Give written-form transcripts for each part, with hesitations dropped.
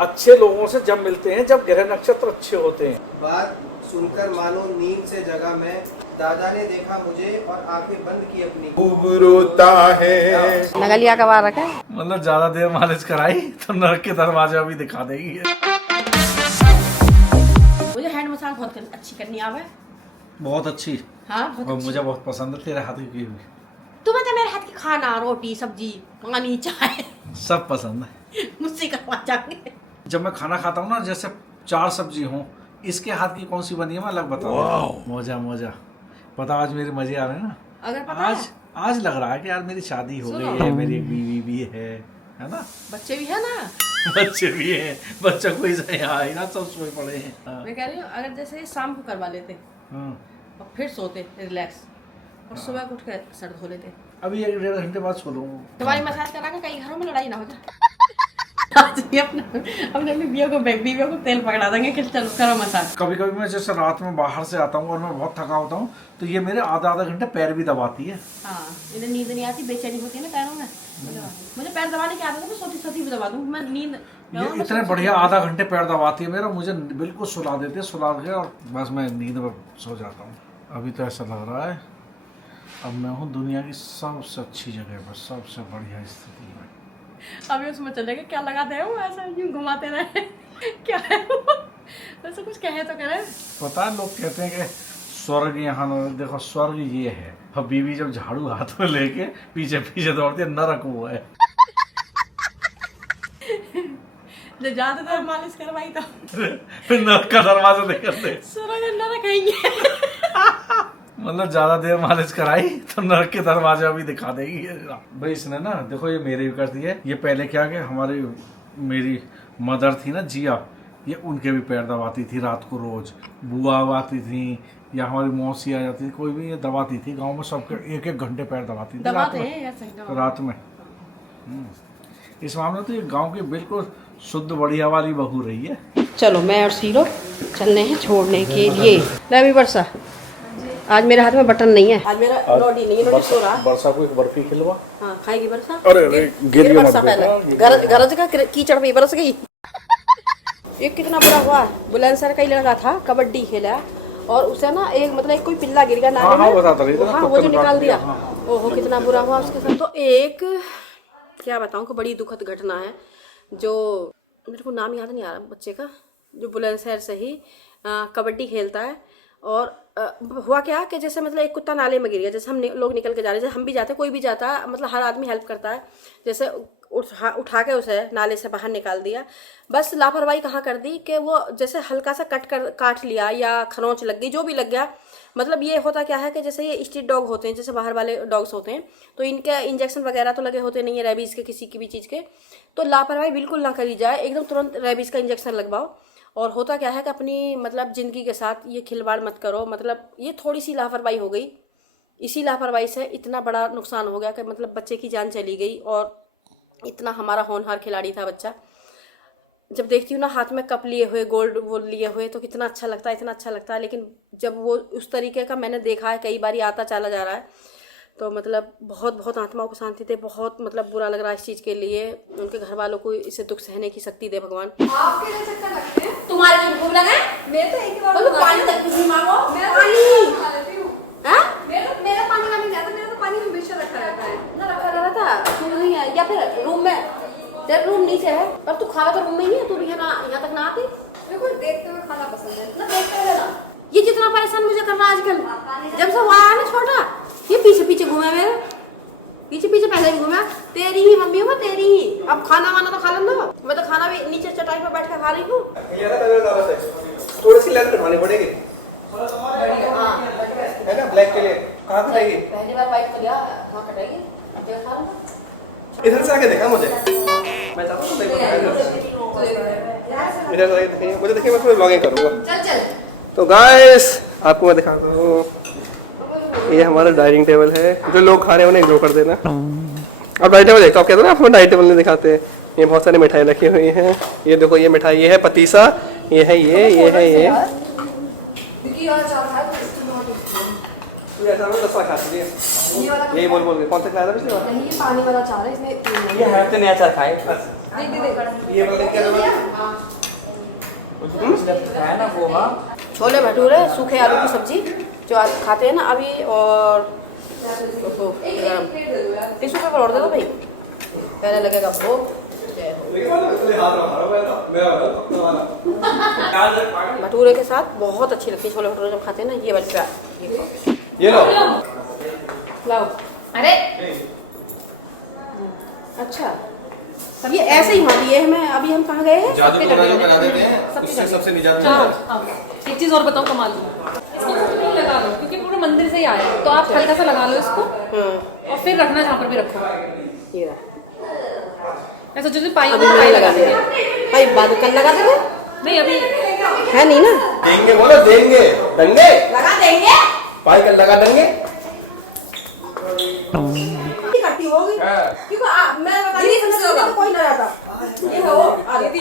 अच्छे लोगों से जब मिलते हैं जब ग्रह नक्षत्र अच्छे होते हैं। बात सुनकर मानो नींद से जगा मैं, दादा ने देखा मुझे और आंखें बंद की अपनी। खूब रोता है। नगलिया कब आ रखा है? मतलब ज्यादा देर मालिश कराई तो नरक के दरवाजा भी दिखा देगी। मुझे हैंड मसाज बहुत अच्छी करनी आवे। बहुत अच्छी। हाँ बहुत और अच्छी। मुझे बहुत पसंद है तेरे हाथ की हुई। तुम्हें तो मेरे हाथ की खाना, रोटी, सब्जी, पानी, चाय सब पसंद है। मुझसे करवा जाएंगे। जब मैं खाना खाता हूँ ना, जैसे 4 सब्जी हो, इसके हाथ की कौन सी बनी है मैं अलग बताऊँ। मौजा मौजा पता, आज मेरे मजे आ रहे हैं ना। अगर पता है आज लग रहा है कि यार मेरी शादी हो गई है, मेरी एक बीवी भी है ना, बच्चे भी है ना। बच्चे भी हैं। बच्चा कोई आए ना, सब सोए पड़े हैं। हाँ। मैं कह रही हूँ अगर जैसे शाम को करवा लेते हाँ। और फिर सोते रिलैक्स, और सुबह को उठ कर सर धो लेते। अभी 1-1.5 घंटे बाद सो लूँगा। तुम्हारी मसाज करा के कई घरों में लड़ाई ना हो जाए। आज भी अपने बीवियों को तेल पकड़ा देंगे कि चलो करो मसाज। कभी कभी मैं जैसे रात में बाहर से आता हूँ और मैं बहुत थका होता हूँ, तो ये मेरे आधा घंटे पैर भी दबाती है। हाँ, इन्हें नींद नहीं आती, बेचैनी होती है ना पैरों में। मुझे पैर दबाने की आदत है, मैं सोती भी दबा दूँ। मैं नींद ये इतने बढ़िया आधा घंटे पैर दबाती है मेरा, मुझे बिल्कुल सुला देती है, सुला के और बस मैं नींद में सो जाता हूँ। अभी तो ऐसा लग रहा है अब मैं हूँ दुनिया की सबसे अच्छी जगह पर, सबसे बढ़िया स्थिति में। अभी उसमें चलेगा क्या लगाते हैं वो, ऐसा यूं घुमाते रहे। क्या है वो, वैसे कुछ कहे तो करे। पता है, लोग कहते हैं कि स्वर्ग यहाँ न, देखो स्वर्ग ये है। और बीवी जब झाड़ू हाथ में लेके पीछे पीछे दौड़ती है, नरक वो है। जब जाते थे मालिश करवाई तो नरक का दरवाजा देकर दे। स्वर्ग नरक है ये। मतलब ज्यादा देर मालिश कराई तो नरक के दरवाजा भी दिखा देगी भाई। इसने ना देखो, ये मेरी भी करती है। ये पहले क्या कि हमारी मेरी मदर थी ना जिया, ये उनके भी पैर दबाती थी रात को रोज। बुआ आती थी या हमारी मौसी आ जाती थी, कोई भी ये दबाती थी। गांव में सबके 1-1 घंटे पैर दबाती थी रात में। इस मामले तो ये गांव की बिल्कुल शुद्ध बढ़िया वाली बहू रही है। चलो मैं और सीरो चलने हैं छोड़ने के लिए। रवि वर्षा, आज मेरे हाथ में बटन नहीं है। आज मेरा रोटी नहीं है, रोटी सो रहा। वर्षा को एक बर्फी खिलवा। हाँ, खाएगी वर्षा। अरे गिर वर्षा पहले गरज का कीचड़ में बरस गई। ये कितना बुरा हुआ। बुलंदशहर का ही लड़का था, कबड्डी खेला और उसे ना एक मतलब एक कोई पिल्ला गिर गया नाले में। हाँ, वो जो निकाल दिया। ओहो कितना बुरा हुआ उसके साथ। तो एक क्या बताऊँ कि बड़ी दुखद घटना है, जो मेरे को नाम याद नहीं आ रहा बच्चे का, जो बुलंदशहर से ही कबड्डी खेलता है। और हुआ क्या कि जैसे मतलब एक कुत्ता नाले में गिर गया। जैसे हम लोग निकल के जा रहे हैं, जैसे हम भी जाते हैं, कोई भी जाता है, मतलब हर आदमी हेल्प करता है। जैसे उठा के उसे नाले से बाहर निकाल दिया। बस लापरवाही कहाँ कर दी कि वो जैसे हल्का सा काट लिया या खरोंच लग गई, जो भी लग गया। मतलब ये होता क्या है कि जैसे ये स्ट्रीट डॉग होते हैं, जैसे बाहर वाले डॉग्स होते हैं, तो इनके इंजेक्शन वगैरह तो लगे होते नहीं है रेबीज़ के, किसी की भी चीज़ के। तो लापरवाही बिल्कुल ना करी जाए, एकदम तुरंत रेबीज़ का इंजेक्शन लगवाओ। और होता क्या है कि अपनी मतलब ज़िंदगी के साथ ये खिलवाड़ मत करो। मतलब ये थोड़ी सी लापरवाही हो गई, इसी लापरवाही से इतना बड़ा नुकसान हो गया कि मतलब बच्चे की जान चली गई। और इतना हमारा होनहार खिलाड़ी था बच्चा। जब देखती हूँ ना हाथ में कप लिए हुए, गोल्ड वो लिए हुए, तो कितना अच्छा लगता है, इतना अच्छा लगता है। लेकिन जब वो उस तरीके का मैंने देखा है, कई बार आता चला जा रहा है, तो मतलब बहुत बहुत आत्माओं को शांति दे। बहुत मतलब बुरा लग रहा है इस चीज़ के लिए। उनके घर वालों को इसे दुख सहने की शक्ति दे भगवान। आपके लिए चक्कर लगते हैं, तुम्हारे जो भूख लगा मैं तो एक ही बार तो पानी तक कुछ नहीं मांगो। मैं पानी खा लेती हूँ। हाँ? मेरा पानी वानी जाता, मेरा तो पानी हमेशा रखा रहता है। ना रखा रहता था, तू नहीं है या फिर रूम में, तेरा रूम नीचे है पर तू खाना तो रूम में ही है। तू भी यहाँ तक ना आती। मेरे को देखते हुए खाना पसंद है ना देखते हुए ना। ये जितना परेशान मुझे कर रहा है आजकल, जब से वो आया ना छोटा, ये पीछे पीछे घूमे मेरे, पीछे पीछे पहले भी घूमा। तेरी ही मम्मी हूँ, तेरी ही। अब खाना वाना तो खा लेना। मैं तो खाना भी नीचे चटाई पर बैठ कर खा रही हूँ। थोड़ी सी लेंथ बढ़ानी पड़ेगी हाँ, है ना, ब्लैक के लिए। कहाँ कटेगी? पहली बार वाइट कर लिया, कहाँ कटेगी? खा लूँगा। इधर से आके देखा मुझे, मैं चाहता हूँ इधर से देखिए, मुझे देखिए, मैं ब्लॉगिंग करूँगा। चल तो गाइस आपको मैं दिखाता हूँ, ये हमारा डाइनिंग टेबल है। जो लोग खा रहे हैं उन्हें इग्नोर कर देना। अब डाइनिंग टेबल देखो, आप कहते हो ना आपको डाइनिंग टेबल नहीं दिखाते। ये बहुत सारी मिठाई रखी हुई हैं। ये देखो, ये मिठाई, ये है पतीसा, ये है ये है यही बोल के कौन सा खाया था पिछली बार? नहीं, ये पानी वाला चार है, इसमें ये है तो नया चार खाए। ये वाला क्या नाम है ना वो? हाँ, छोले भटूरे, सूखे आलू की सब्जी जो आज खाते हैं ना अभी, और टिश्यू पेपर और दे दो भाई, पहले लगेगा भूख। भटूरे के साथ बहुत अच्छी लगती है छोले भटूरे जब खाते हैं ना, ये वाली प्यार। ये लो। लाओ। अरे अच्छा, ये ऐसे ही होती है। मैं अभी हम कहाँ गए हैं? जादू टोना जो करा देते हैं उससे सबसे निजात मिलता है। एक चीज और बताऊं कमाल की, इसको कुछ नहीं लगा लो क्योंकि पूरे मंदिर से ही आया है, तो आप हल्का सा लगा लो इसको और फिर रखना जहाँ पर भी रखो। ये रहा। मैं सोचू थी पाई अभी नहीं लगा दिया भाई, बाद कल लगा देंगे। नहीं अभी है नहीं ना, देंगे बोलो, देंगे देंगे लगा देंगे। भाई कल लगा देंगे। करती होगी क्योंकि मैं बता रही हूं तो कोई ना जाता। ये हो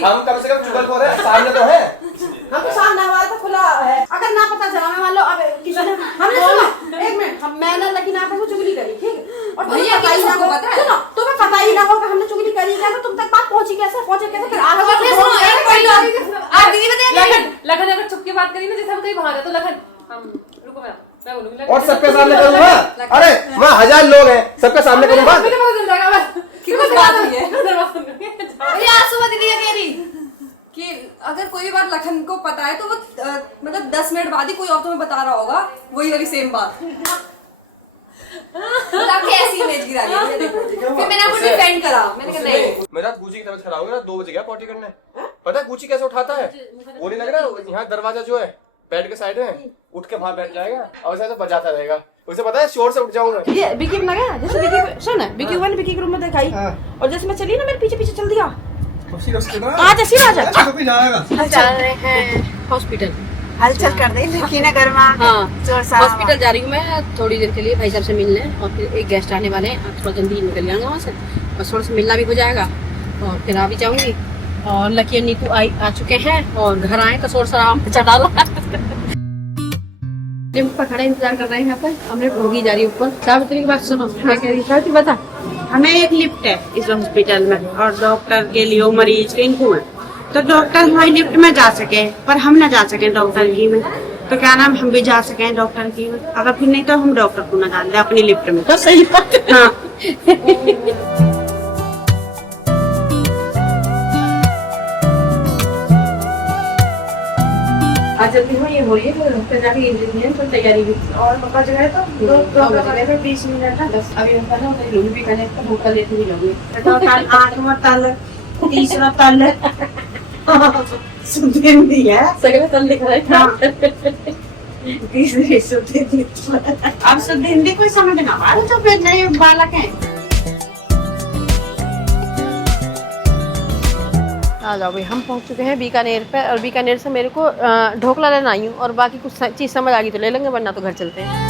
हम कम से कम चुगल बोल रहे हैं, सामने तो है। हम तो सामने हमारा तो खुला है। अगर ना पता चला मैं मान लो अब किसी ने हमने सुना एक मिनट, हम मैंने लेकिन आपस में चुगली करी, ठीक है, और भैया पता ही ना हो, सुनो तुम्हें पता ही ना हो कि हमने चुगली करी क्या, तो तुम तक बात पहुंची कैसे, पहुंचे कैसे, फिर आगे आप दीदी बताइए लखन अगर चुप के बात करी ना, जैसे हम कहीं बाहर है तो लखन हम रुको मैं बोलूंगी और सबके सामने करूंगा। अरे वहाँ 1000 लोग हैं, सबके सामने करूंगा। आज सुबह दीदी ये कह रही कि अगर कोई बात लखन को पता है तो वो मतलब 10 मिनट बाद ही कोई और तुम्हें बता रहा होगा वही वाली सेम बात। मतलब कैसी इमेज गिरा रही है देखो। फिर मैंने आपको डिफेंड करा, मैंने कहा नहीं मेरा गूची की तबीयत खराब हो गई, 2 बजे गया पॉटी करने। पता है गूची कैसे उठाता है? वो नहीं लग रहा यहाँ दरवाजा जो है बेड के साइड में, उठ के बाहर बैठ जाएगा और ऐसे तो बजाता रहेगा। उसे पता है शोर से उठ जाऊंगा। ये विकी में लगा, जैसे विकी सुन विकी वन विकी के रूम में दिखाई, और जैसे मैं चली ना मेरे पीछे पीछे चल दिया। आज ऐसी राजा चल रहे हैं हॉस्पिटल, हलचल कर रही लेकिन अगर हाँ हॉस्पिटल जा रही हूँ मैं थोड़ी देर के लिए भाई साहब से मिलने, और फिर एक गेस्ट आने वाले हैं, थोड़ा जल्दी निकल जाऊंगा वहाँ से, बस थोड़ा सा मिलना भी हो जाएगा और फिर आ भी जाऊंगी। और लकी और नीतू आ चुके हैं और घर आए तो शोर शराब मचा डाला। लिफ्ट पर खड़े इंतजार कर रहे हैं यहाँ पर, हमने होगी जा रही ऊपर। सावित्री की बात सुनो, क्या कह रही सावित्री बता। हमें एक लिफ्ट है इस हॉस्पिटल में और डॉक्टर के लिए मरीज के इनको है, तो डॉक्टर हमारी लिफ्ट में जा सके पर हम ना जा सके डॉक्टर की में, तो क्या नाम हम भी जा सके डॉक्टर की में, अगर फिर नहीं तो हम डॉक्टर को ना डाल दे अपनी लिफ्ट में। तो सही बात है। हाँ आज जल्दी में ये हो रही है फिर जाके इंजीनियर पर तैयारी भी और बता जगह तो 20 मिनट है। अभी मैं ना लूंगी भी करने का भूखा लेते ही लूंगी। तो कल 8वां तल 30वां तल सुधीर भी है, सगले तल दिख रहा है। तीसरी सुधीर अब सुधीर भी कोई समझ ना आ रहा, तो फिर नए बालक है। आ जाओ भाई, हम पहुंच चुके हैं बीकानेर पे, और बीकानेर से मेरे को ढोकला लेना आई हूँ, और बाकी कुछ चीज़ समझ आ गई तो ले लेंगे, वरना तो घर चलते हैं।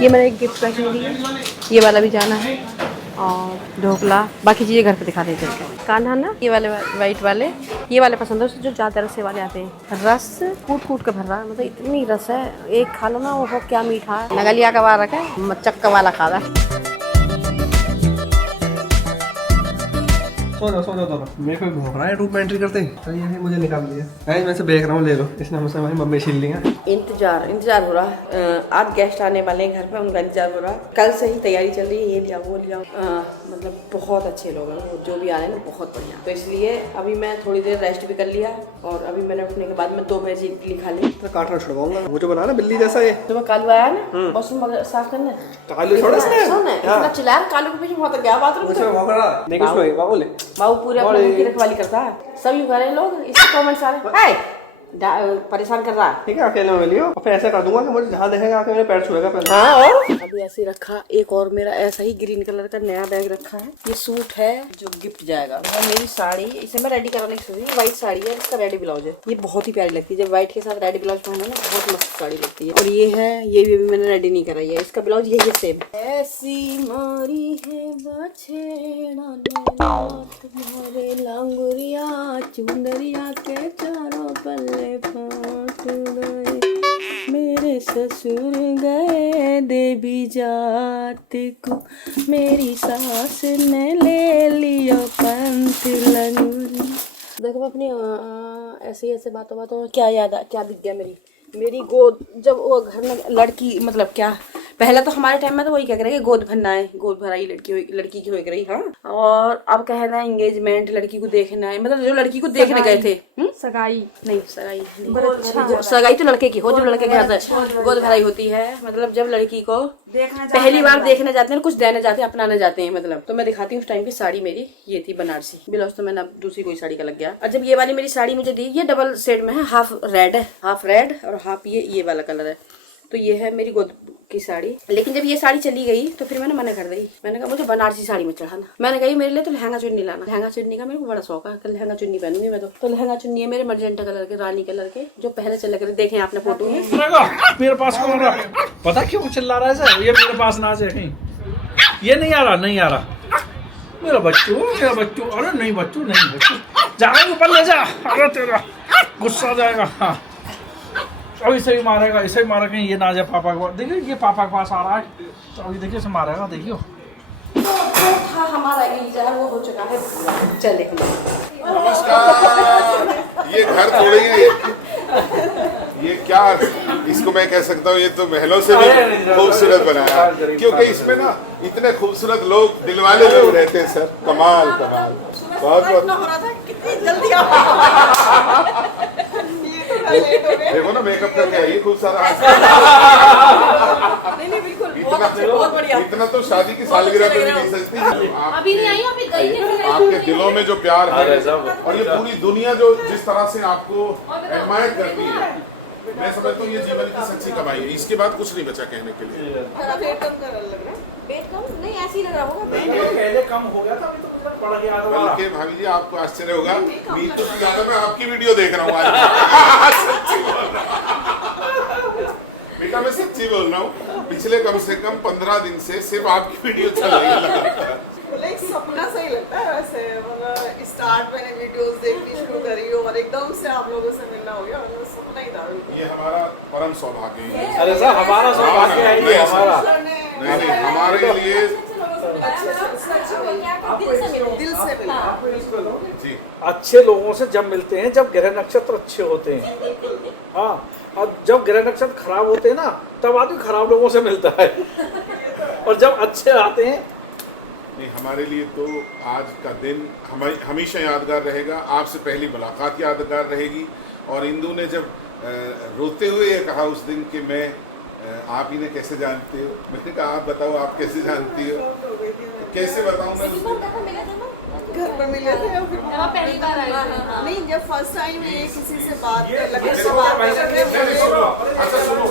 ये मैंने एक गिफ्ट पैकिंग दी है, ये वाला भी जाना है, और ढोकला बाकी चीज़ें घर पे दिखा देते हैं। कान्हा ना ये वाले वाइट वाले, ये वाले पसंद है जो ज़्यादा रस वाले आते हैं। रस कूट कूट के भर रहा है, मतलब इतनी रस है, एक खा लो ना वो क्या मीठा है। नगलिया का बार रखा है, चक्का वाला खा रहा है। सो दो मेरे को भूख रहा है रूम में एंट्री करते ही, तो ये मुझे निकाल दिया। मैं से देख रहा हूँ, ले लो, इसने हमसे हमारी मम्मी छीन लिया। इंतजार हो रहा है, आज गेस्ट आने वाले हैं घर पे, उनका इंतजार हो रहा है। कल से ही तैयारी चल रही है, ये लिया वो लिया, मतलब बहुत अच्छे लोग हैं वो, जो भी आ रहे हैं ना बहुत बढ़िया। तो इसलिए अभी मैं थोड़ी देर रेस्ट भी कर लिया, और अभी मैंने उठने के बाद मैं 2 बजे इडली खा ली। तो काटना छुड़वाऊंगा, मुझे बना ना बिल्ली जैसा ये। तो मैं कालू आया ना वॉशरूम साफ करने, कालू छोड़ा इसने इतना चिल्लाया कालू के पीछे बहुत गया बाथरूम में। बाबू पूरे अपने मुंह की रखवाली करता है, सभी घर लोग इसके कमेंट्स आ रहे हैं परेशान कर रहा है। ठीक है, अकेले में लियो, फिर ऐसा कर दूंगा कि मुझे जहाँ देखेगा आके मेरे पैर छुएगा पहले। हाँ, और अभी ऐसे रखा, एक और मेरा ऐसा ही ग्रीन कलर का नया बैग रखा है। ये सूट है जो गिफ्ट जाएगा, और मेरी साड़ी इसे मैं रेडी कराने की सोची, व्हाइट साड़ी है, इसका रेडी ब्लाउज है, ये बहुत ही प्यारी लगती है। जब व्हाइट के साथ रेडी ब्लाउज पहना ना बहुत मस्त साड़ी लगती है। और ये है, ये भी अभी मैंने रेडी नहीं कराई है, इसका ब्लाउज यही है सेम। ऐसी मारी है बछेड़ा तुम्हारे लांगुरिया चुंदरिया के चारों पल्ले फाट गए। मेरे ससुर गए देवी जात को, मेरी सास ने ले लिया पंथ लंगूरी। देखो अपनी ऐसे ऐसे बातों में क्या याद क्या दिख गया मेरी गोद। जब वो घर में लड़की मतलब क्या पहले तो हमारे टाइम में तो वही कह रहे गोद भरना है, गोद भराई लड़की की हो रही। हाँ, और अब कहना है एंगेजमेंट, लड़की को देखना है, मतलब जो लड़की को देखने गए थे सगाई नहीं, सगाई तो लड़के की हो, जो लड़के के हाथ गोद भराई होती है, मतलब जब लड़की को पहली बार देखने जाते हैं, कुछ देने जाते हैं, अपनाने जाते हैं। मतलब तो मैं दिखाती हूँ उस टाइम की साड़ी मेरी ये थी बनारसी, ब्लाउज तो मैंने अब दूसरी कोई साड़ी का लग गया। और जब ये वाली मेरी साड़ी मुझे दी, ये डबल सेट में है, हाफ रेड और हाफ ये वाला कलर है। तो ये है मेरी गोद की साड़ी। लेकिन जब ये साड़ी चली गई तो फिर मैंने मना कर दी, मैंने कहा मुझे बनारसी साड़ी में चढ़ाना। मैंने कही मेरे लिए तो लहंगा चुन्नी लाना, लहंगा चुन्नी का मेरे को बड़ा शौक है, लहंगा चुन्नी पहनूंगी मैं। तो लहंगा चुन्नी है मेरे मर्जेंटा कलर के, रानी कलर के, जो पहले चल रहे देखे आपने फोटो में। मेरे पास कौन रहा, पता क्यों चिल्ला रहा है सर? ये मेरे पास ना आ जाए कहीं, ये नहीं आ रहा मेरा बच्चू। अरे नहीं बच्चू जाएगा ऊपर ले जा, अरे तेरा गुस्सा आ जाएगा। हाँ अभी इसे ही मारेगा, कहीं ये ना जाए पापा को। देखिए ये पापा के पास आ रहा है, तो अभी देखिए इसे मारेगा, देखियो। हाँ, हमारा वो हो चुका है। चल देख ये घर थोड़ी है, ये क्या इसको मैं कह सकता हूँ, ये तो महलों से भी खूबसूरत बनाया, क्योंकि इसमें ना इतने खूबसूरत लोग, दिलवाले लोग रहते हैं सर। कमाल बहुत देखो ना मेकअप करके आई खूब सारा। नहीं बिल्कुल इतना तो शादी की सालगिरह पे भी नहीं सकती। अभी नहीं आई, अभी गई थी। आपके दिलों में जो प्यार है और ये पूरी दुनिया जो जिस तरह से आपको एडमायर करती है, मैं समझता हूँ ये जीवन की सच्ची कमाई है। इसके बाद कुछ नहीं बचा कहने के लिए। वेट कम नहीं, ऐसे ही लग रहा होगा। पहले कम हो गया था, अभी तो मतलब बढ़ गया। बल्कि भाभी जी आपको आश्चर्य होगा, मीतू से ज्यादा मैं आपकी वीडियो देख रहा हूँ आज। सच्ची बोल रहा हूँ बेटा, मैं सच्ची बोल रहा हूँ। पिछले कम से कम 15 दिन से सिर्फ आपकी वीडियो चल रही है। एक सपना सही लगता है वैसे, मतलब स्टार्ट मैंने वीडियोस देखनी शुरू करी और एकदम से आप लोगों से मिलना हो गया, मतलब सपना ही था। ये हमारा परम सौभाग्य है। अरे सर हमारा सौभाग्य है ये, हमारा नहीं हमारे लिए दिल से मिला जी। अच्छे लोगों से जब मिलते हैं, जब ग्रह नक्षत्र अच्छे होते हैं। हाँ, और जब ग्रह नक्षत्र खराब होते हैं ना, तब आदमी खराब लोगों से मिलता है। और जब अच्छे आते हैं। नहीं, हमारे लिए तो आज का दिन हमेशा यादगार रहेगा। आपसे पहली मुलाकात यादगार रहेगी। और इंदू ने जब रोते हुए ये कहा उस दिन कि मैं आप इन्हें कैसे जानते हो, मैंने कहा आप बताओ आप कैसे जानती हो। कैसे बताऊं मैं? घर पर मिले थे पहली बार आए थे। नहीं, जब फर्स्ट टाइम ये किसी से बात अच्छा सुनो,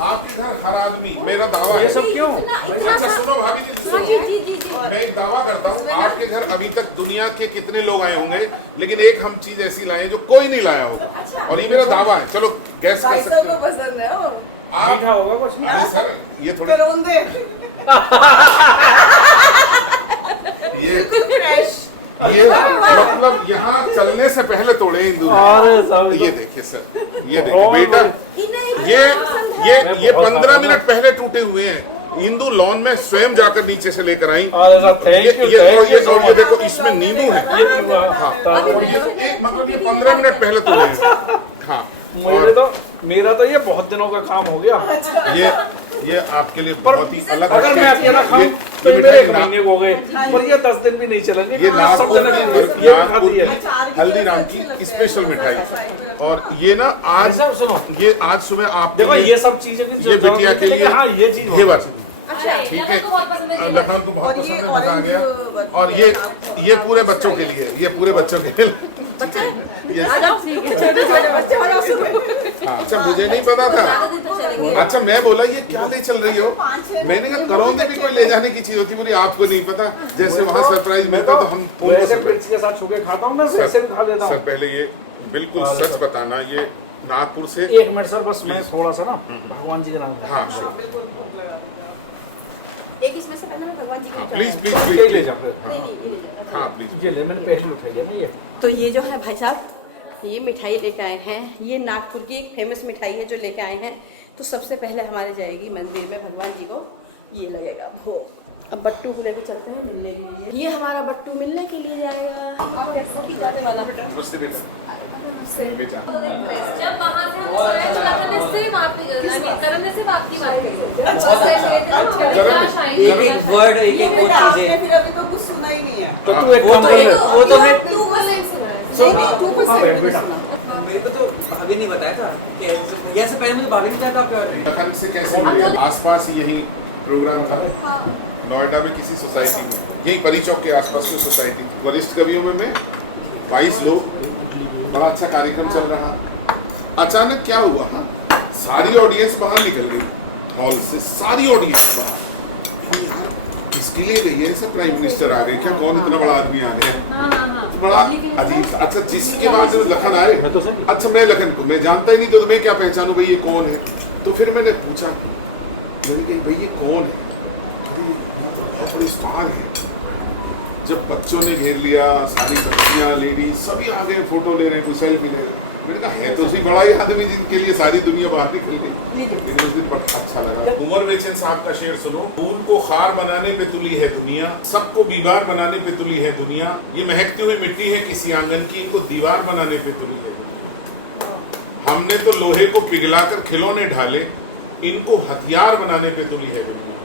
आपके घर हर आदमी, मेरा दावा है। ये सब क्यों? अच्छा सुनो भाभी जी, मैं एक दावा करता हूँ, आपके घर अभी तक दुनिया के कितने लोग आए होंगे, लेकिन एक हम चीज ऐसी लाए जो कोई नहीं लाया होगा। और ये मेरा दावा है, चलो गैस कर सकते हो। पसंद है वो मीठा होगा कुछ नहीं? सर ये थोड़े रोंदे ये मतलब यहाँ चलने से पहले तोड़े हिंदू। ये देखिए सर, ये देखिए बेटा, ये 15 मिनट पहले टूटे हुए हैं। हिंदू लॉन में स्वयं जाकर नीचे से लेकर आई। ये देखो इसमें नींबू है। हाँ, मतलब ये 15 मिनट पहले तोड़े हैं। हाँ, मेरा तो ये बहुत दिनों का काम हो गया। ये आपके लिए बहुत ही अलग। अगर मैं अकेला खाऊं तो ये मेरे 1 महीने को हो गए, पर ये 10 दिन भी नहीं चलेंगे। ये नागपुर हल्दीराम की स्पेशल मिठाई। और ये ना आज सुनो, ये आज सुबह आप देखो ये सब चीजें ये बिटिया के लिए। हाँ ये चीज ठीक है, लखन को बहुत पसंद है, मजा आ गया। और ये पूरे बच्चों के लिए, ये पूरे बच्चों के लिए। अच्छा मुझे नहीं पता था। अच्छा मैं बोला ये क्या ले चल रही हो, मैंने कहा करौंदे भी कोई ले जाने की चीज होती, बोली आपको नहीं पता। जैसे वहाँ सरप्राइज मिलता तो हम के साथ छुके खाता हूँ मैं, वैसे भी खा लेता हूँ। सर पहले ये बिल्कुल सच बताना, ये नागपुर से 1 मिनट सर, बस मैं थोड़ा सा ना भगवान जी के नाम। हाँ एक इसमें से पहले मैं भगवान जी की प्लीज प्लीज ले प्लीज। जा। हाँ प्लीज ये ले, मैंने पेस्ट उठा लिया ना ये। तो ये जो है भाई साहब ये मिठाई लेके आए हैं। ये नागपुर की एक फेमस मिठाई है जो लेके आए हैं। तो सबसे पहले हमारे जाएगी मंदिर में भगवान जी को ये लगेगा भोग। अब बट्टू को लेके चलते हैं मिलने के लिए। ये हमारा बट्टू मिलने के लिए जाएगा। आप कैसे जाने वाला बेटा जब वहाँ से हम सिर्फ आपकी करण ने सिर्फ आपकी बात करी। एक वर्ड एक चीजें फिर अभी तो कुछ सुना ही नहीं है। तो तू एक काम कर, वो तो मैं 2% सुना है। 2% मेरे को तो भाभी नहीं बताया था कि भैया से पहले मुझे भाभी ने बताया था आपके लखन से कैसे मिले? आसपास यही प्रोग्राम था नोएडा में किसी सोसाइटी में, यही परी चौक के आसपास की सोसाइटी थी। वरिष्ठ कवियों में 22 लोग, बड़ा अच्छा कार्यक्रम चल रहा। अचानक क्या हुआ, सारी ऑडियंस बाहर निकल गई हॉल से, सारी ऑडियंस बाहर। यार इसके लिए गई है, सब प्राइम मिनिस्टर आ गए क्या, कौन इतना बड़ा आदमी आ गया, बड़ा अजीब। अच्छा जिसके बाद जब लखन आए, अच्छा मैं लखन को मैं जानता ही नहीं, तो मैं क्या पहचानूं भाई ये कौन है। तो फिर मैंने पूछा भाई ये कौन है, बहुत बड़ी स्टार है। जब बच्चों ने घेर लिया, सारी बच्चियां लेडीज सभी आ गए, फोटो ले रहे हैं, कोई सेल्फी ले रहे हैं। मैंने कहा है तो उसी बड़ा ही आदमी जिनके लिए सारी दुनिया बाहर निकल गई। लेकिन उस दिन बड़ा अच्छा लगा। उमर बेचन साहब का शेर सुनो, फूल को खार बनाने पे तुली है दुनिया, सबको बीमार बनाने पे तुली है दुनिया, ये महकती हुई मिट्टी है किसी आंगन की, इनको दीवार बनाने पे तुली है दुनिया। हमने तो लोहे को पिघलाकर खिलौने ढाले, इनको हथियार बनाने पे तुली है दुनिया।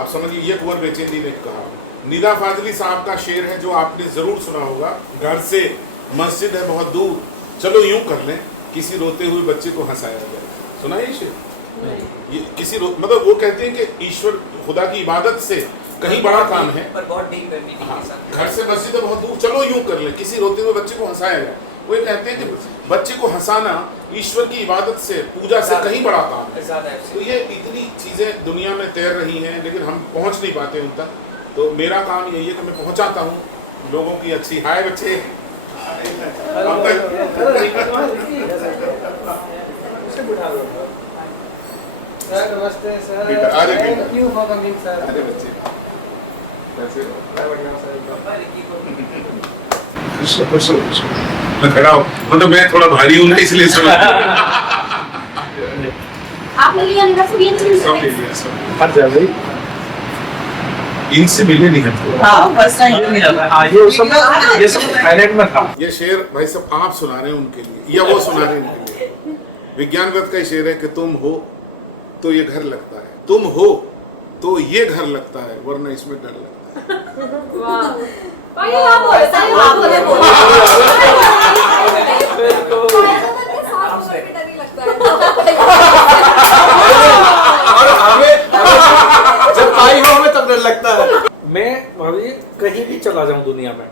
आप समझिए, ये कुंवर बेचन जी ने कहा। निदा फाजली साहब का शेर है जो आपने जरूर सुना होगा, घर से मस्जिद है बहुत दूर, चलो यूं कर लें किसी रोते हुए बच्चे को हंसाया जाए। सुना है ये शेर? ये किसी मतलब वो कहते हैं कि ईश्वर खुदा की इबादत से कहीं बड़ा काम है, पर बहुत डीप है। हाँ, घर से मस्जिद है बहुत दूर, चलो यूं कर लें किसी रोते हुए बच्चे को हंसाया जाए। वो ये कहते हैं कि बच्चे को हंसाना ईश्वर की इबादत से, पूजा से कहीं बड़ा काम है। तो ये इतनी चीजें दुनिया में तैर रही हैं, लेकिन हम पहुंच नहीं पाते उन तक। तो मेरा काम यही है कि मैं पहुंचाता हूं लोगों की अच्छी। हाय बच्चे, नमस्ते sir, thank you for coming sir. अरे बच्चे कैसे हो? मैं खड़ा हूँ, मतलब मैं थोड़ा भारी हूँ ना, इसलिए सुना। आपने लिया हट जा भाई, इनसे मिले नहीं हम। हाँ फर्स्ट टाइम ये सब हाईलाइट में था। ये शेर भाई सब आप सुना रहे हैं उनके लिए या वो सुना रहे हैं उनके लिए। विज्ञानगत का शेर है कि तुम हो तो ये घर लगता है, तुम हो तो ये घर लगता है, वरना इसमें डर लगता है। जब आई हो हमें तब डर लगता है। मैं भाभी कहीं भी चला जाऊं दुनिया में,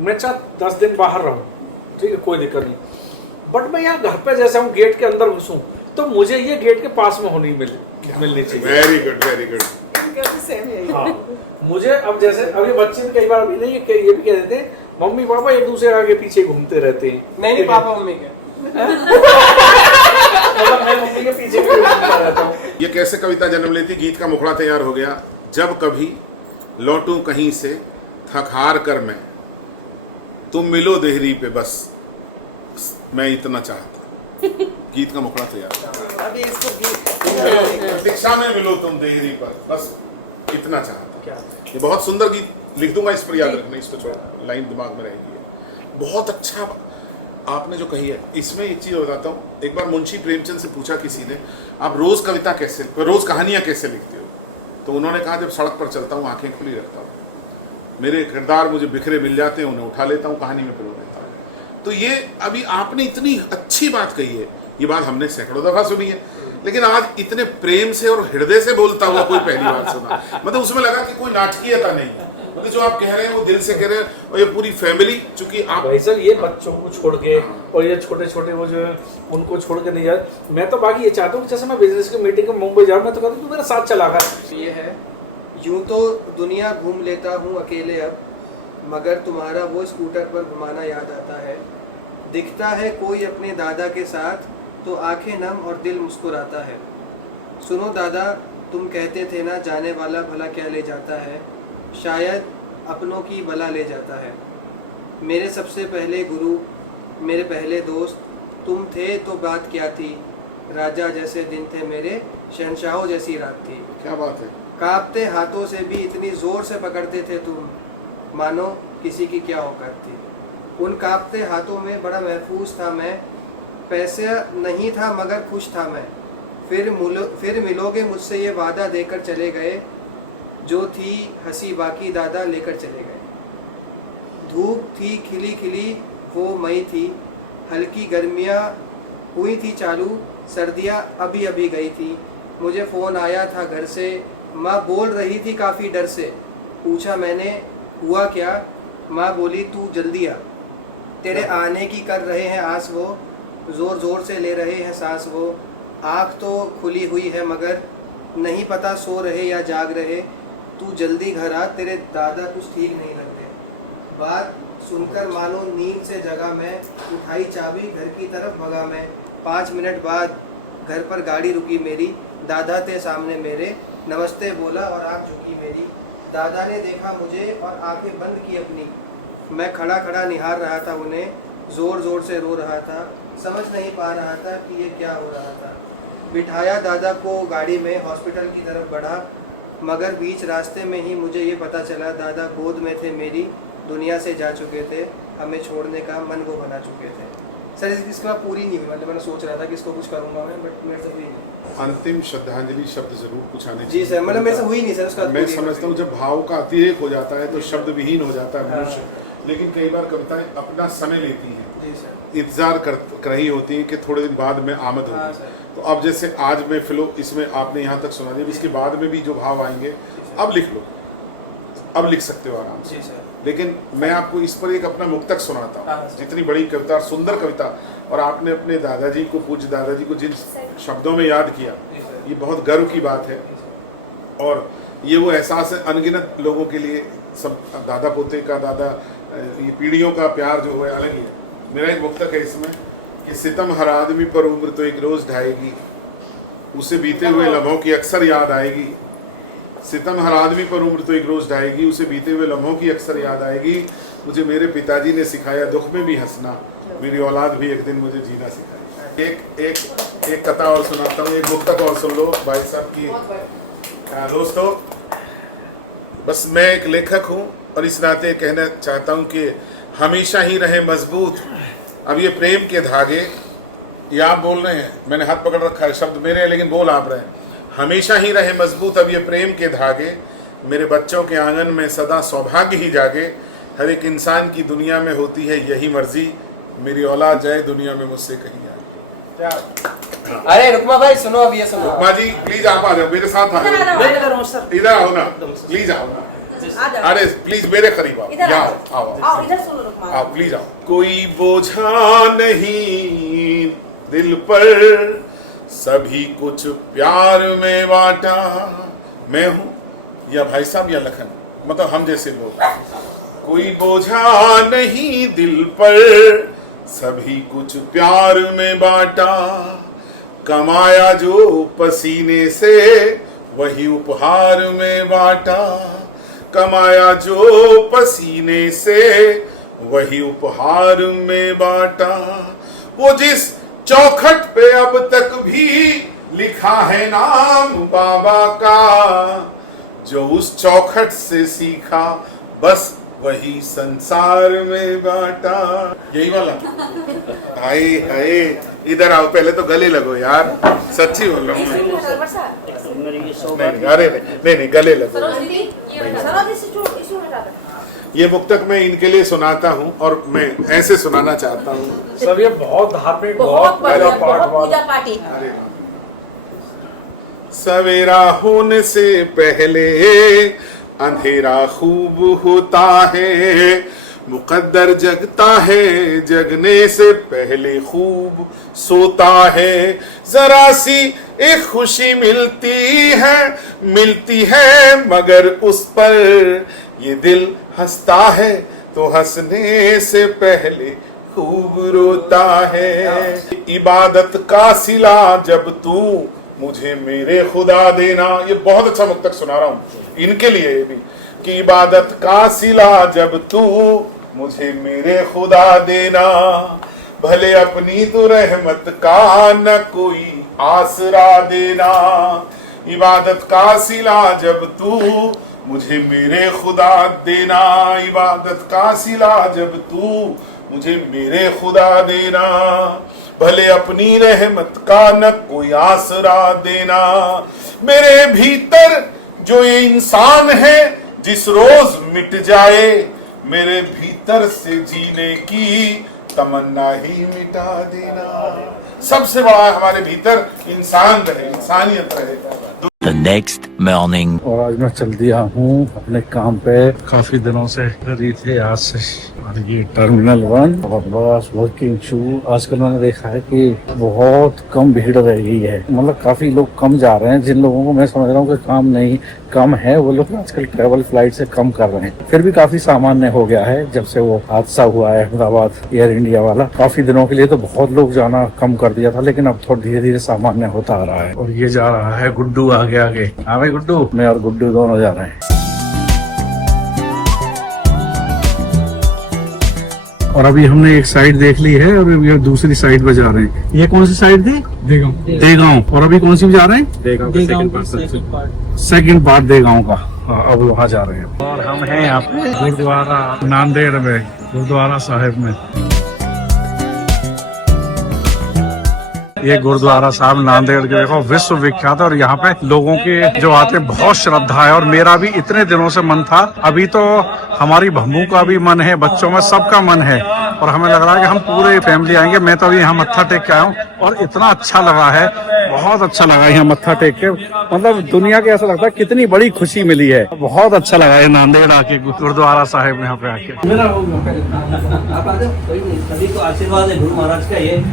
मैं चाहे 10 दिन बाहर रहूं, ठीक है, कोई दिक्कत नहीं, बट मैं यहाँ घर पे जैसे हूँ गेट के अंदर घुसूं तो मुझे ये गेट के पास में होनी मिलनी चाहिए। Very good very good. Same यही। हाँ, मुझे अब जैसे अभी बच्चे भी कई बार अभी नहीं ये भी कह देते हैं मम्मी पापा एक दूसरे आगे पीछे घूमते रहते हैं। नहीं पापा मम्मी के मतलब मैं मम्मी के पीछे भी घूमता रहता हूँ। ये कैसे कविता जन्म लेती, गीत का मुखड़ा तैयार हो गया। जब कभी लौटूं कहीं से थक हार कर मैं, तुम मिलो देहरी पे बस, मैं इतना चाहता। गीत का मुखड़ा तैयार। अभी इसको दीक्षा में मिलो तुम देहरी पर बस, इतना चाहता। ये बहुत सुंदर गीत लिख दूंगा, इस पर याद रखना, इसको छोड़ लाइन दिमाग में रहेगी। बहुत अच्छा आपने जो कही है, इसमें एक चीज बताता हूँ। एक बार मुंशी प्रेमचंद से पूछा किसी ने, आप रोज कविता कैसे, रोज कहानियां कैसे लिखते हो? तो उन्होंने कहा जब सड़क पर चलता हूँ आंखें खुली रखता हूँ, मेरे किरदार मुझे बिखरे मिल जाते हैं, उन्हें उठा लेता हूँ, कहानी में पिरो देता हूँ। तो ये अभी आपने इतनी अच्छी बात कही है, ये बात हमने सैकड़ों दफा सुनी है, लेकिन आज इतने प्रेम से और हृदय से बोलता हुआ कोई पहली बार सुना। मतलब उसमें लगा कि कोई नाटकीयता नहीं है, मतलब जो आप कह रहे हैं वो दिल से कह रहे हैं। और ये पूरी फैमिली, चूंकि आप भाई सर ये बच्चों को छोड़ के और ये छोटे छोटे वो जो है उनको छोड़ के नहीं जाए। मैं तो बाकी ये चाहता हूँ जैसे मैं बिजनेस की मीटिंग में मुंबई जाऊँ, मैं तो कहता हूँ मेरा साथ चला कर। ये है, यूं तो दुनिया घूम लेता हूँ अकेले अब, मगर तुम्हारा वो स्कूटर पर घुमाना याद आता है। दिखता है कोई अपने दादा के साथ तो आंखें नम और दिल मुस्कुराता है। सुनो दादा, तुम कहते थे ना जाने वाला भला क्या ले जाता है, शायद अपनों की बला ले जाता है। मेरे सबसे पहले गुरु मेरे पहले दोस्त तुम थे तो बात क्या थी, राजा जैसे दिन थे मेरे, शहनशाहों जैसी रात थी। क्या बात है। कांपते हाथों से भी इतनी जोर से पकड़ते थे तुम, मानो किसी की क्या औकात थी। उन कांपते हाथों में बड़ा महफूज था मैं, पैसे नहीं था मगर खुश था मैं। फिर मिलोगे मुझसे ये वादा देकर चले गए, जो थी हंसी बाकी दादा लेकर चले गए। धूप थी खिली खिली वो मई थी, हल्की गर्मियाँ हुई थी चालू, सर्दियाँ अभी अभी गई थी। मुझे फ़ोन आया था घर से, माँ बोल रही थी काफ़ी डर से। पूछा मैंने हुआ क्या, माँ बोली तू जल्दी आ, तेरे आने की कर रहे हैं आस वो, ज़ोर ज़ोर से ले रहे हैं सांस वो। आँख तो खुली हुई है मगर नहीं पता सो रहे या जाग रहे, तू जल्दी घर आ, तेरे दादा कुछ ठीक नहीं लगते। बात सुनकर मानो नींद से जगा मैं, उठाई चाबी घर की तरफ भगा मैं। 5 मिनट बाद घर पर गाड़ी रुकी मेरी, दादा थे सामने मेरे, नमस्ते बोला और आँख झुकी मेरी। दादा ने देखा मुझे और आंखें बंद की अपनी, मैं खड़ा खड़ा निहार रहा था उन्हें, ज़ोर ज़ोर से रो रहा था, समझ नहीं पा रहा था कि ये क्या हो रहा था। बिठाया दादा को गाड़ी में, हॉस्पिटल की तरफ बढ़ा, मगर बीच रास्ते में ही मुझे ये पता चला दादा गोद में थे मेरी, दुनिया से जा चुके थे, हमें छोड़ने का मन को बना चुके थे। सर इसके बाद पूरी नहीं हुई, मतलब मैंने सोच रहा था कि इसको कुछ करूँगा मैं, बट मेरे से हुई नहीं। अंतिम श्रद्धांजलि शब्द जरूर कुछ आने जी सर, मतलब मेरे से हुई नहीं सर उसका। मैं समझता हूँ जब भाव का अतिरेक हो जाता है तो शब्द विहीन हो जाता है मनुष्य। लेकिन कई बार कविताएं अपना समय लेती हैं, जी सर, इंतजार कर रही होती हैं कि थोड़े दिन बाद में आमद होगी। तो अब जैसे आज में फिलो इसमें आपने यहाँ तक सुना दिया, इसके बाद में भी जो भाव आएंगे अब लिख लो, अब लिख सकते हो आराम से। लेकिन मैं आपको इस पर एक अपना मुक्तक सुनाता हूँ। जितनी बड़ी कविता, सुंदर कविता, और आपने अपने दादाजी को, पूज्य दादाजी को जिन शब्दों में याद किया, ये बहुत गर्व की बात है। और ये वो एहसास है अनगिनत लोगों के लिए, सब दादा पोते का, दादा ये पीढ़ियों का प्यार जो है अलग ही है। मेरा एक मुक्तक है इसमें कि सितम हर आदमी पर उम्र तो एक रोज ढाएगी, उसे बीते हुए लम्हों की अक्सर याद आएगी। सितम हर आदमी पर उम्र तो एक रोज ढाएगी, उसे बीते हुए लम्हों की अक्सर याद आएगी। मुझे मेरे पिताजी ने सिखाया दुख में भी हंसना, मेरी औलाद भी एक दिन मुझे जीना सिखाएगी। एक कथा और सुनाता हूँ, एक मुक्तक और सुन लो भाई साहब की। दोस्तों, बस मैं एक लेखक हूँ और इस नाते कहना चाहता हूँ कि हमेशा ही रहे मजबूत अब ये प्रेम के धागे। ये आप बोल रहे हैं, मैंने हाथ पकड़ रखा है, शब्द मेरे हैं लेकिन बोल आप रहे हैं। हमेशा ही रहे मजबूत अब ये प्रेम के धागे, मेरे बच्चों के आंगन में सदा सौभाग्य ही जागे। हर एक इंसान की दुनिया में होती है यही मर्जी, मेरी औलाद जाए दुनिया में मुझसे कहीं आगे। अरे रुकमा भाई सुनो, अब ये सुनो। रुकमा जी प्लीज आप आ जाओ, मेरे साथ आ जाओ, इधर आओ ना, प्लीज आओ ना, अरे प्लीज मेरे करीब आओ, आओ इधर सुनो रुकमा, आओ प्लीज आओ। कोई बोझा नहीं दिल पर, सभी कुछ प्यार में बांटा। मैं हूँ या भाई साहब या लखन, मतलब हम जैसे लोग। कोई बोझा नहीं दिल पर, सभी कुछ प्यार में बांटा। कमाया जो पसीने से, वही उपहार में बांटा। कमाया जो पसीने से, वही उपहार में बांटा। वो जिस चौखट पे अब तक भी लिखा है नाम बाबा का, जो उस चौखट से सीखा बस वही संसार में बांटा। यही वाला। हाय हाय, इधर आओ, पहले तो गले लगो यार, सच्ची बोल रहा हूँ मैं। अरे नहीं, गले लगो। ये मुक्तक मैं इनके लिए सुनाता हूँ और मैं ऐसे सुनाना चाहता हूँ। सर ये बहुत धार्मिक, बहुत पूजा पाठी। सवेरा होने से पहले अंधेरा खूब होता है, मुकद्दर जगता है, जगने से पहले खूब सोता है। जरा सी एक खुशी मिलती है मगर उस पर ये दिल हंसता है, तो हंसने से पहले खूब रोता है। इबादत का सिला जब तू मुझे मेरे खुदा देना। ये बहुत अच्छा मुक्तक सुना रहा हूँ इनके लिए ये भी, कि इबादत का सिला जब तू मुझे मेरे खुदा देना। भले अपनी तो रहमत का न कोई आसरा देना, इबादत का सिला जब तू मुझे मेरे खुदा देना, इबादत का सिला जब तू मुझे मेरे खुदा देना, भले अपनी रहमत का न कोई आसरा देना। मेरे भीतर जो ये इंसान है जिस रोज मिट जाए, मेरे भीतर से जीने की तमन्ना ही मिटा देना। सबसे बड़ा हमारे भीतर इंसान रहे, इंसानियत रहे। The next morning. और आज मैं चल दिया हूँ अपने काम पे, काफी दिनों से करी थे आज से। और ये टर्मिनल 1 और बस वर्किंग शू। आजकल मैंने देखा है कि बहुत कम भीड़ रह गई है, मतलब काफी लोग कम जा रहे हैं। जिन लोगों को मैं समझ रहा हूँ कि काम नहीं कम है, वो लोग आजकल ट्रेवल फ्लाइट से कम कर रहे हैं। फिर भी काफी सामान्य हो गया है जब से वो हादसा हुआ है अहमदाबाद एयर इंडिया वाला। काफी दिनों के लिए तो बहुत लोग जाना कम कर दिया था, लेकिन अब थोड़ा धीरे धीरे सामान्य होता आ रहा है। और ये जा रहा है गुड्डू आगे आगे। हाँ भाई गुड्डू, मैं और गुड्डू दोनों जा रहे हैं। और अभी हमने एक साइड देख ली है और अभी दूसरी साइड पे जा रहे हैं। ये कौन सी साइड थी? देगांव। और अभी कौन सी जा रहे हैं? देगांव सेकंड पार्ट देगांव का। अब वहाँ जा रहे हैं। और हम हैं यहाँ पे गुरुद्वारा नांदेड़ में, गुरुद्वारा साहिब में। ये गुरुद्वारा साहब नांदेड़ के देखो विश्व विख्यात है। और यहाँ पे लोगों के जो आते हैं बहुत श्रद्धा है। और मेरा भी इतने दिनों से मन था, अभी तो हमारी भम्मू का भी मन है, बच्चों में सबका मन है। और हमें लग रहा है कि हम पूरे फैमिली आएंगे। मैं तो अभी यहाँ मत्था टेक के आया हूँ और इतना अच्छा लगा है, बहुत अच्छा लगा यहाँ मत्था टेक के। मतलब दुनिया के ऐसा लगता है कितनी बड़ी खुशी मिली है। बहुत अच्छा लगा है नांदेड़ आके, गुरुद्वारा साहिब यहाँ पे आके। आप आ जाओ, कोई नहीं, सभी को आशीर्वाद है गुरु महाराज का। ये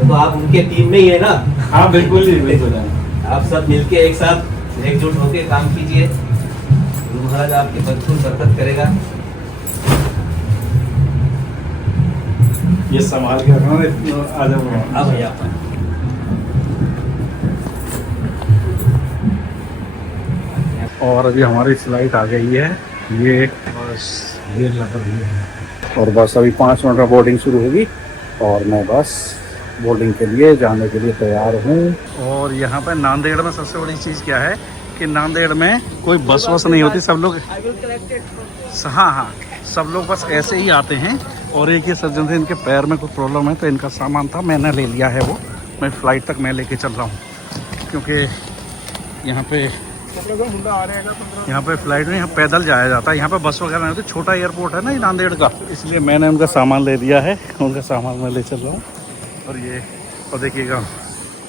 तो आप उनके टीम में ही है ना? हाँ बिल्कुल जी, बिल्कुल। आप सब मिलके एक साथ एकजुट होकर काम कीजिए, गुरु महाराज आपकी भरपूर बरकत करेगा। ये संभाल के रखना। आ जाओ। भैया और अभी हमारी फ्लाइट आ गई है। ये बस ये लग रही है और बस अभी 5 मिनट में बोर्डिंग शुरू होगी और मैं बस बोर्डिंग के लिए जाने के लिए तैयार हूँ। और यहाँ पे नांदेड़ में सबसे बड़ी चीज़ क्या है कि नांदेड़ में कोई बस वस नहीं होती। सब लोग हाँ सब लोग बस ऐसे ही आते हैं। और एक ही सज्जन थे, इनके पैर में कुछ प्रॉब्लम है तो इनका सामान था, मैंने ले लिया है। वो मैं फ्लाइट तक मैं लेके चल रहा हूँ क्योंकि यहाँ पे फ्लाइट में यहाँ पैदल जाया जाता है। यहाँ पे बस वगैरह नहीं होती, छोटा एयरपोर्ट है ना ये नांदेड़ का, इसलिए मैंने उनका सामान ले लिया है। उनका सामान मैं ले चल रहा हूँ। और ये और देखिएगा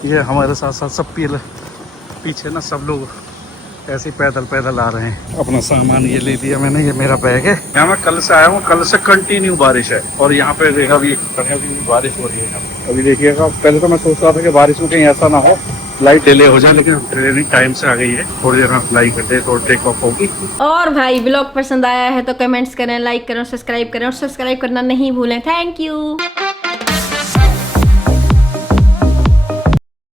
ये हमारे साथ साथ सब पीछे ना सब लोग ऐसे पैदल आ रहे हैं। अपना सामान ये ले लिया मैंने, ये मेरा बैग है। यहाँ मैं कल से आया हूँ, कल से कंटिन्यू बारिश है। और यहाँ पे देखा अभी बारिश हो रही है। अभी देखिएगा, पहले तो मैं सोच रहा था कि बारिश में कहीं ऐसा ना हो फ्लाइट डिले हो जाए, लेकिन ट्रेनिंग टाइम से आ गई है। थोड़ी देर में फ्लाई करते हैं, थोड़ी टेक ऑफ होगी। और भाई ब्लॉग पसंद आया है तो कमेंट्स करें, लाइक करें, सब्सक्राइब करें और सब्सक्राइब करना नहीं भूलें। Thank you.